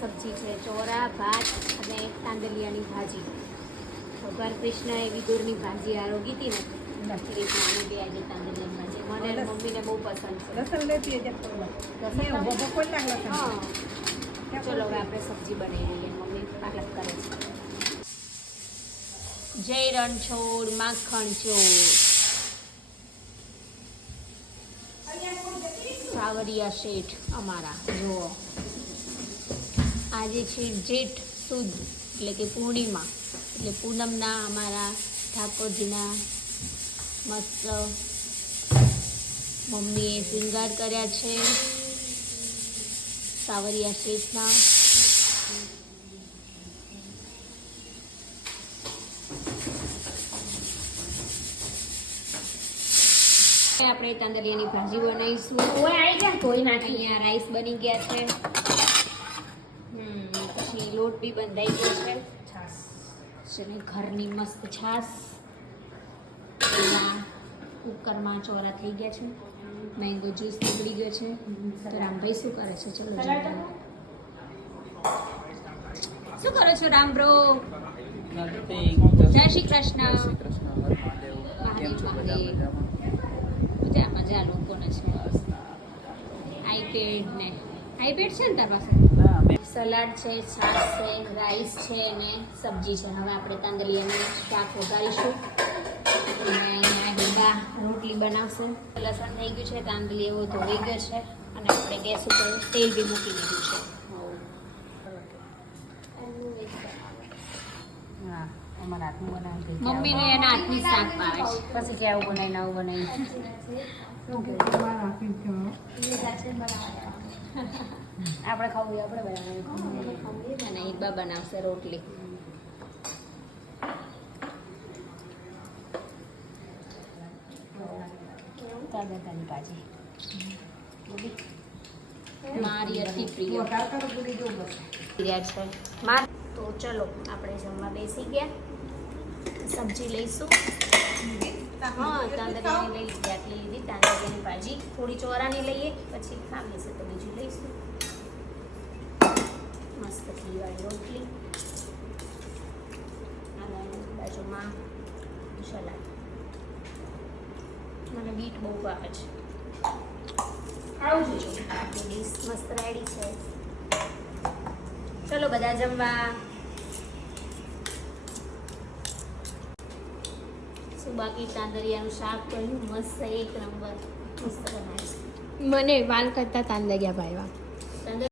સબ્જી છે, ચોરા, ભાત અને તાંદલિયાની ભાજી. ભગવાન કૃષ્ણએ વિદુરની ભાજી આરોગી હતી ને એ રીતના અમે બી આજે તાંદલિયાની ભાજી. મને અને મમ્મીને બહુ પસંદ છે. લસણ લેતી હા ચલો હવે આપણે સબ્જી બનાવી લઈએ. મમ્મી પાલક કરે છે. જય રણછોડ માખણ ચોર, સાવરિયા શેઠ અમારા. જુઓ આજે છે જેઠ સુદ એટલે કે પૂર્ણિમા, એટલે પૂનમના અમારા ઠાકોરજીના મસ્ત મમ્મીએ શૃંગાર કર્યા છે સાવરિયા શેઠના. આપણે તાંદલિયાની ભાજી બનાવીશું. અહીંયા રાઈસ બની ગયા છે. પછી લોટ બી બંધાઈ ગયો છે. છાશ ઘરની મસ્ત છાશ. કુકરમાં ચોરા થઈ ગયા છે. મેંગો જ્યુસ નીકળી ગયો છે. તો રામભાઈ શું કરે છે? ચલો શું કરો છો રામ બ્રો? જય શ્રી કૃષ્ણ. મજા મજા લોકોને છે. આઈપેડ છે ને તાર પાસે? સલાડ છે, છાશ છે, રાઈસ છે અને સબ્જી છે. હવે આપણે તાંદલિયાનું શાક વઘારીશું અને અહીંયા બધા રોટલી બનાવશે. લસણ થઈ ગયું છે, તાંદલિયો ધોઈ ગયો છે અને આપણે ગેસ ઉપર તેલ બી મૂકી દીધું છે. મમ્મીને એના હાથની શાક ભાવે છે. પછી કે આવું બનાવીને આવું બનાવી. આપણે ખાવું આપણે બનાવીએ અને ઈબા બનાવશે રોટલી. તાંદલિયાની ભાજી મારી અતિ પ્રિય છે. તો ચલો આપણે જમવા બેસી ગયા. સબ્જી લઈશું. હા તાંદલિયાની લઈ લીધી, આટલી લીધી તાંદલિયાની ભાજી. થોડી ચોરાની લઈએ, પછી ખાવી હશે તો બીજું લઈશું. મસ્ત ઘીવાળી રોટલી અને બાજુમાં સલાડ. મને બીટ બહુ ભાવે છે. આવું જોઈએ. આપણી ડીશ મસ્ત રેડી છે. ચલો બધા જમવા. શું બાકી? તાંદલિયાનું શાક કર્યું મસ્ત, એક નંબર મસ્ત બનાવ્યું. મને વાલ કરતા તાંદલિયા ભાવ્યા.